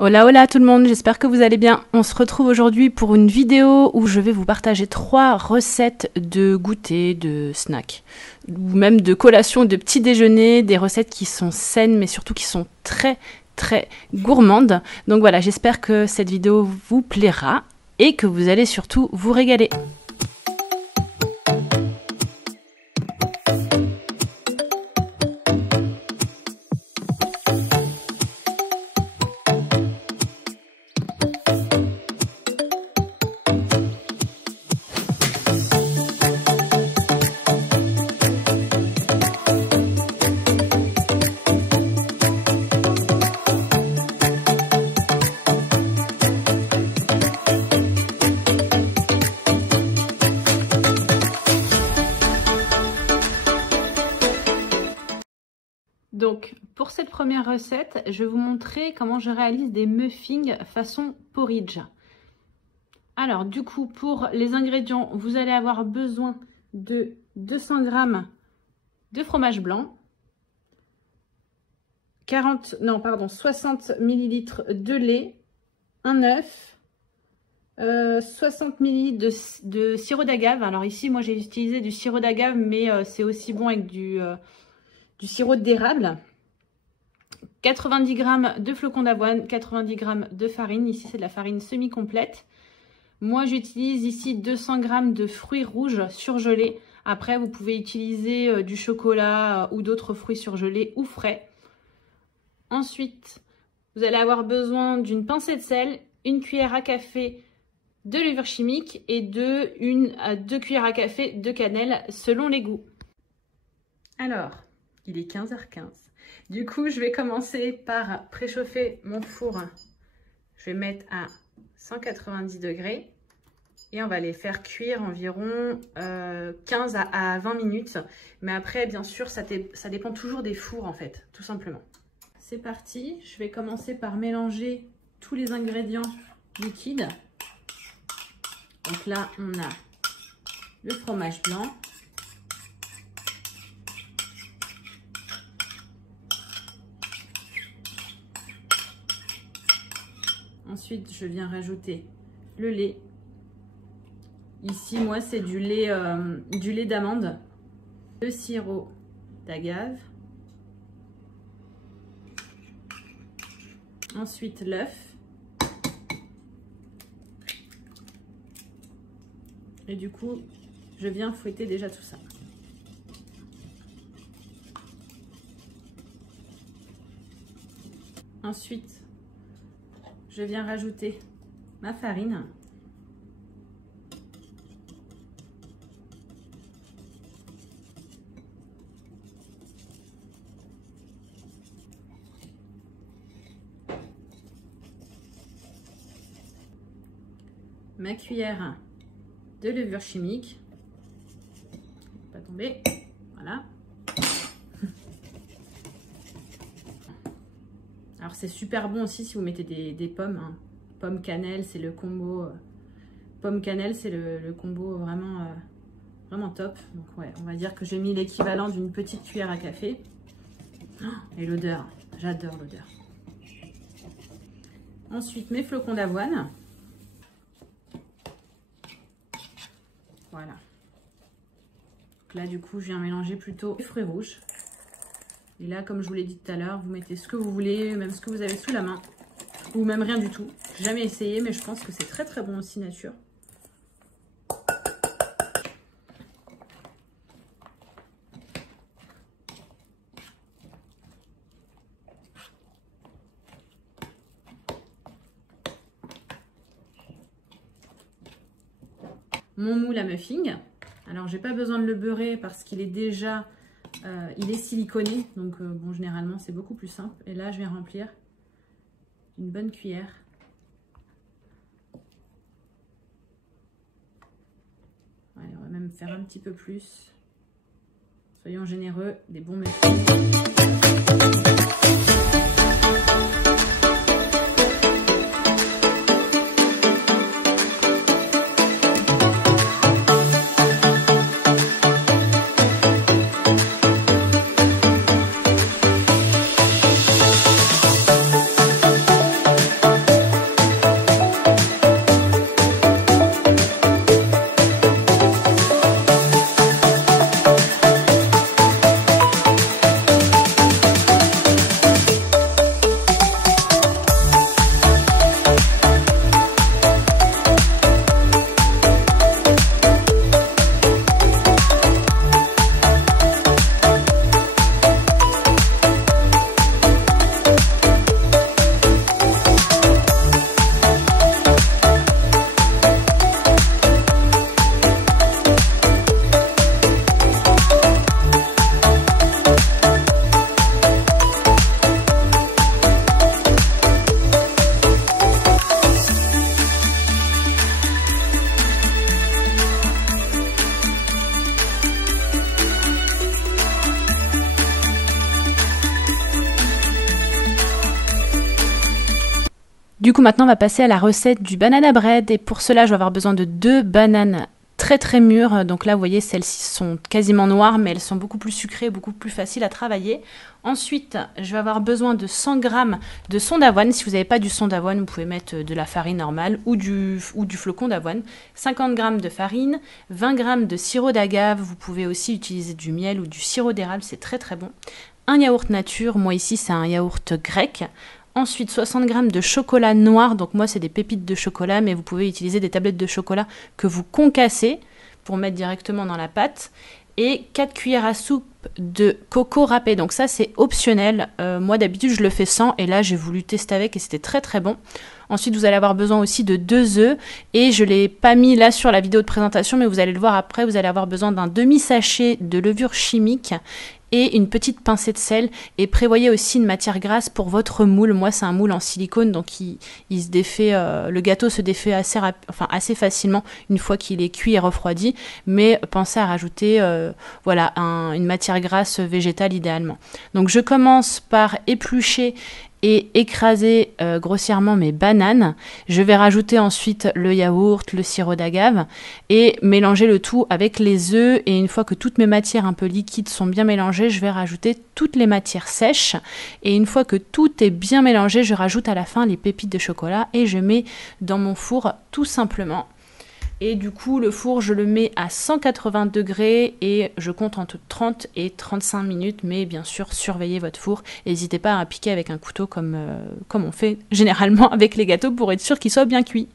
Hola hola tout le monde, j'espère que vous allez bien. On se retrouve aujourd'hui pour une vidéo où je vais vous partager 3 recettes de goûter, de snacks, ou même de collation, de petit déjeuner, des recettes qui sont saines mais surtout qui sont très gourmandes. Donc voilà, j'espère que cette vidéo vous plaira et que vous allez surtout vous régaler. Donc, pour cette première recette, je vais vous montrer comment je réalise des muffins façon porridge. Alors, du coup, pour les ingrédients, vous allez avoir besoin de 200 g de fromage blanc, 60 ml de lait, un œuf, 60 ml de sirop d'agave. Alors ici, moi, j'ai utilisé du sirop d'agave, mais c'est aussi bon avec du sirop d'érable, 90 g de flocons d'avoine, 90 g de farine. Ici, c'est de la farine semi-complète. Moi, j'utilise ici 200 g de fruits rouges surgelés. Après, vous pouvez utiliser du chocolat ou d'autres fruits surgelés ou frais. Ensuite, vous allez avoir besoin d'une pincée de sel, une cuillère à café de levure chimique et 2 cuillères à café de cannelle selon les goûts. Alors, il est 15h15. Du coup, je vais commencer par préchauffer mon four. Je vais mettre à 190 degrés et on va les faire cuire environ 15 à 20 minutes. Mais après, bien sûr, ça dépend toujours des fours en fait, tout simplement. C'est parti, je vais commencer par mélanger tous les ingrédients liquides. Donc là, on a le fromage blanc. Ensuite, je viens rajouter le lait. Ici, moi, c'est du lait d'amande, le sirop d'agave. Ensuite, l'œuf. Et du coup, je viens fouetter déjà tout ça. Ensuite, je viens rajouter ma farine. Ma cuillère de levure chimique. Pas tomber. Voilà. Alors c'est super bon aussi si vous mettez des pommes. Hein. Pomme cannelle, c'est le combo. Pomme cannelle, c'est le combo vraiment top. Donc ouais, on va dire que j'ai mis l'équivalent d'une petite cuillère à café. Oh, et l'odeur, j'adore l'odeur. Ensuite, mes flocons d'avoine. Voilà. Donc là, du coup, je viens mélanger plutôt les fruits rouges. Et là, comme je vous l'ai dit tout à l'heure, vous mettez ce que vous voulez, même ce que vous avez sous la main. Ou même rien du tout. J'ai jamais essayé, mais je pense que c'est très bon aussi nature. Mon moule à muffins. Alors, j'ai pas besoin de le beurrer parce qu'il est déjà il est siliconé. Donc, bon, généralement, c'est beaucoup plus simple. Et là, je vais remplir une bonne cuillère. Allez, on va même faire un petit peu plus. Soyons généreux, des bons muffins. Du coup, maintenant, on va passer à la recette du banana bread. Et pour cela, je vais avoir besoin de 2 bananes très mûres. Donc là, vous voyez, celles-ci sont quasiment noires, mais elles sont beaucoup plus sucrées, beaucoup plus faciles à travailler. Ensuite, je vais avoir besoin de 100 g de son d'avoine. Si vous n'avez pas du son d'avoine, vous pouvez mettre de la farine normale ou du flocon d'avoine. 50 g de farine, 20 g de sirop d'agave. Vous pouvez aussi utiliser du miel ou du sirop d'érable, c'est très bon. Un yaourt nature, moi ici c'est un yaourt grec. Ensuite, 60 g de chocolat noir. Donc moi, c'est des pépites de chocolat, mais vous pouvez utiliser des tablettes de chocolat que vous concassez pour mettre directement dans la pâte. Et 4 cuillères à soupe de coco râpé. Donc ça, c'est optionnel. Moi, d'habitude, je le fais sans. Et là, j'ai voulu tester avec et c'était très bon. Ensuite, vous allez avoir besoin aussi de 2 œufs. Et je ne l'ai pas mis là sur la vidéo de présentation, mais vous allez le voir après. Vous allez avoir besoin d'un demi-sachet de levure chimique et une petite pincée de sel. Et prévoyez aussi une matière grasse pour votre moule. Moi, c'est un moule en silicone, donc il se défait, le gâteau se défait assez facilement une fois qu'il est cuit et refroidi. Mais pensez à rajouter voilà, une matière grasse végétale idéalement. Donc je commence par éplucher et écraser grossièrement mes bananes. Je vais rajouter ensuite le yaourt, le sirop d'agave et mélanger le tout avec les œufs. Et une fois que toutes mes matières un peu liquides sont bien mélangées, je vais rajouter toutes les matières sèches. Et une fois que tout est bien mélangé, je rajoute à la fin les pépites de chocolat et je mets dans mon four tout simplement. Et du coup, le four, je le mets à 180 degrés et je compte entre 30 et 35 minutes. Mais bien sûr, surveillez votre four. N'hésitez pas à piquer avec un couteau comme on fait généralement avec les gâteaux pour être sûr qu'ils soient bien cuits.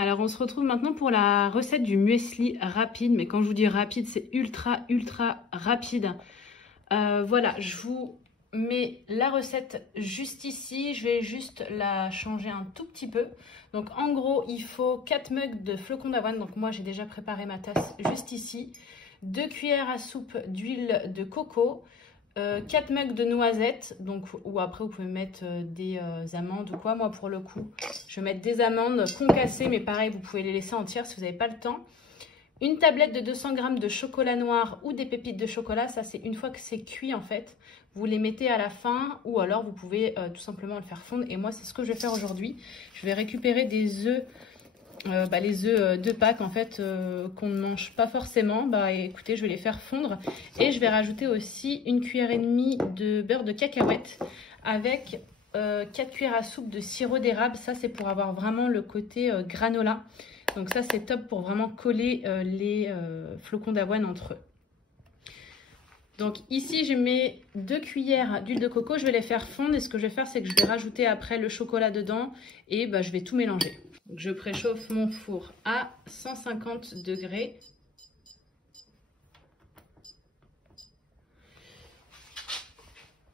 Alors on se retrouve maintenant pour la recette du muesli rapide, mais quand je vous dis rapide, c'est ultra rapide. Voilà, je vous mets la recette juste ici, je vais juste la changer un tout petit peu. Donc en gros, il faut 4 mugs de flocons d'avoine, donc moi j'ai déjà préparé ma tasse juste ici. 2 cuillères à soupe d'huile de coco, 4 mugs de noisettes, donc, ou après vous pouvez mettre des amandes ou quoi. Moi pour le coup, je vais mettre des amandes concassées, mais pareil, vous pouvez les laisser entières si vous n'avez pas le temps. Une tablette de 200 g de chocolat noir ou des pépites de chocolat, ça c'est une fois que c'est cuit en fait. Vous les mettez à la fin ou alors vous pouvez tout simplement le faire fondre. Et moi c'est ce que je vais faire aujourd'hui. Je vais récupérer des œufs. Les œufs de Pâques en fait qu'on ne mange pas forcément, écoutez, je vais les faire fondre et je vais rajouter aussi une cuillère et demie de beurre de cacahuète avec 4 cuillères à soupe de sirop d'érable. Ça c'est pour avoir vraiment le côté granola, donc ça c'est top pour vraiment coller les flocons d'avoine entre eux. Donc ici j'ai mes 2 cuillères d'huile de coco, je vais les faire fondre et ce que je vais faire c'est que je vais rajouter après le chocolat dedans et je vais tout mélanger. Donc, je préchauffe mon four à 150 degrés.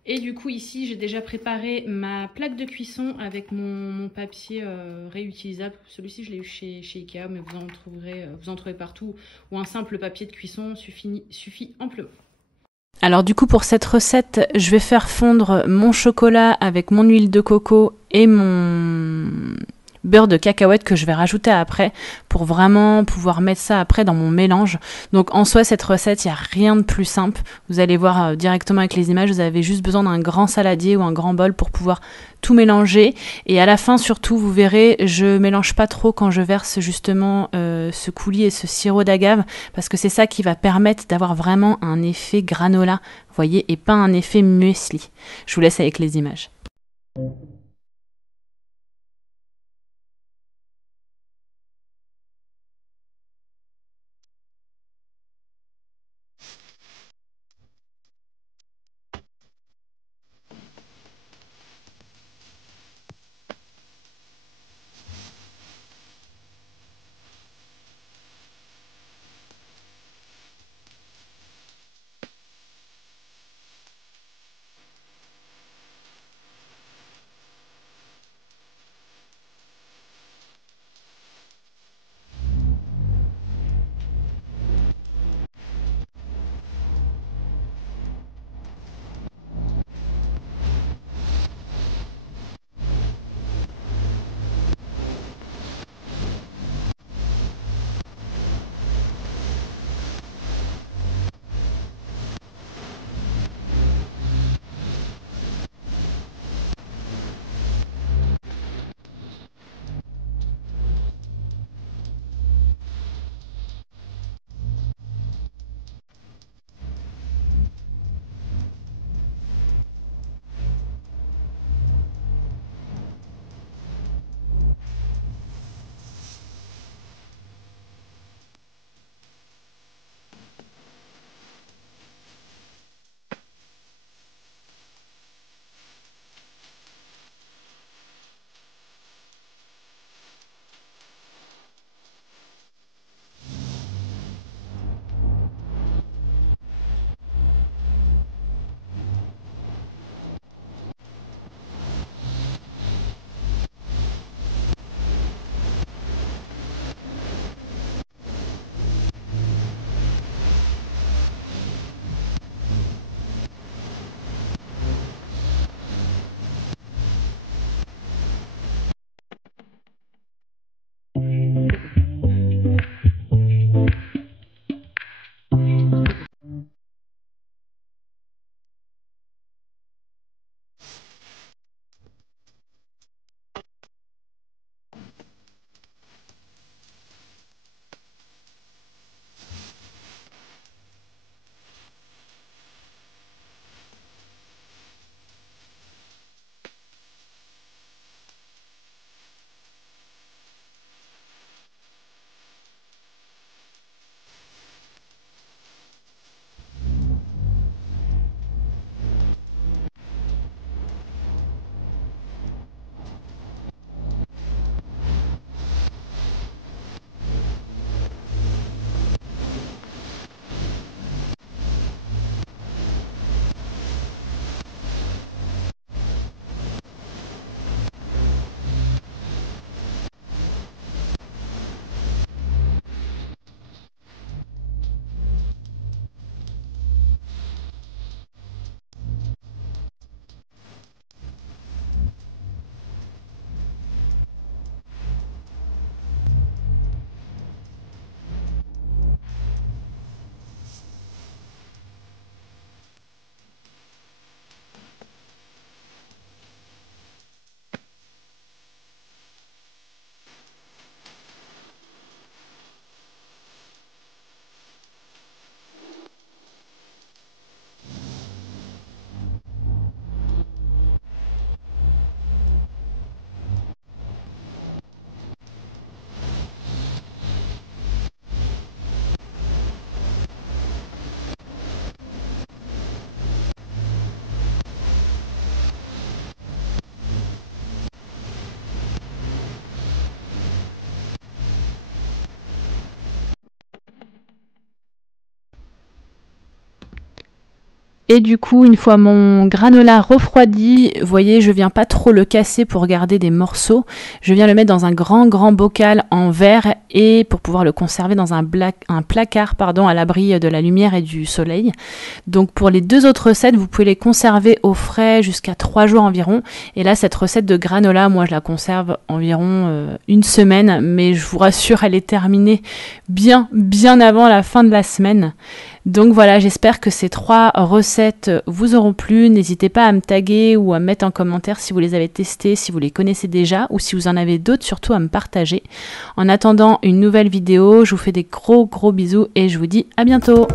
Et du coup ici j'ai déjà préparé ma plaque de cuisson avec mon papier réutilisable. Celui-ci je l'ai eu chez Ikea, mais vous en trouvez partout. Ou un simple papier de cuisson suffit amplement. Alors du coup pour cette recette, je vais faire fondre mon chocolat avec mon huile de coco et mon beurre de cacahuète que je vais rajouter après pour vraiment pouvoir mettre ça après dans mon mélange. Donc en soi cette recette, il n'y a rien de plus simple. Vous allez voir directement avec les images, vous avez juste besoin d'un grand saladier ou un grand bol pour pouvoir tout mélanger. Et à la fin surtout, vous verrez, je mélange pas trop quand je verse justement ce coulis et ce sirop d'agave parce que c'est ça qui va permettre d'avoir vraiment un effet granola, vous voyez, et pas un effet muesli. Je vous laisse avec les images. Et du coup, une fois mon granola refroidi, vous voyez, je viens pas trop le casser pour garder des morceaux. Je viens le mettre dans un grand bocal en verre et pour pouvoir le conserver dans un placard à l'abri de la lumière et du soleil. Donc pour les deux autres recettes, vous pouvez les conserver au frais jusqu'à 3 jours environ. Et là, cette recette de granola, moi je la conserve environ une semaine, mais je vous rassure, elle est terminée bien avant la fin de la semaine. Donc voilà, j'espère que ces 3 recettes vous auront plu. N'hésitez pas à me taguer ou à me mettre en commentaire si vous les avez testées, si vous les connaissez déjà ou si vous en avez d'autres, surtout à me partager. En attendant une nouvelle vidéo, je vous fais des gros bisous et je vous dis à bientôt.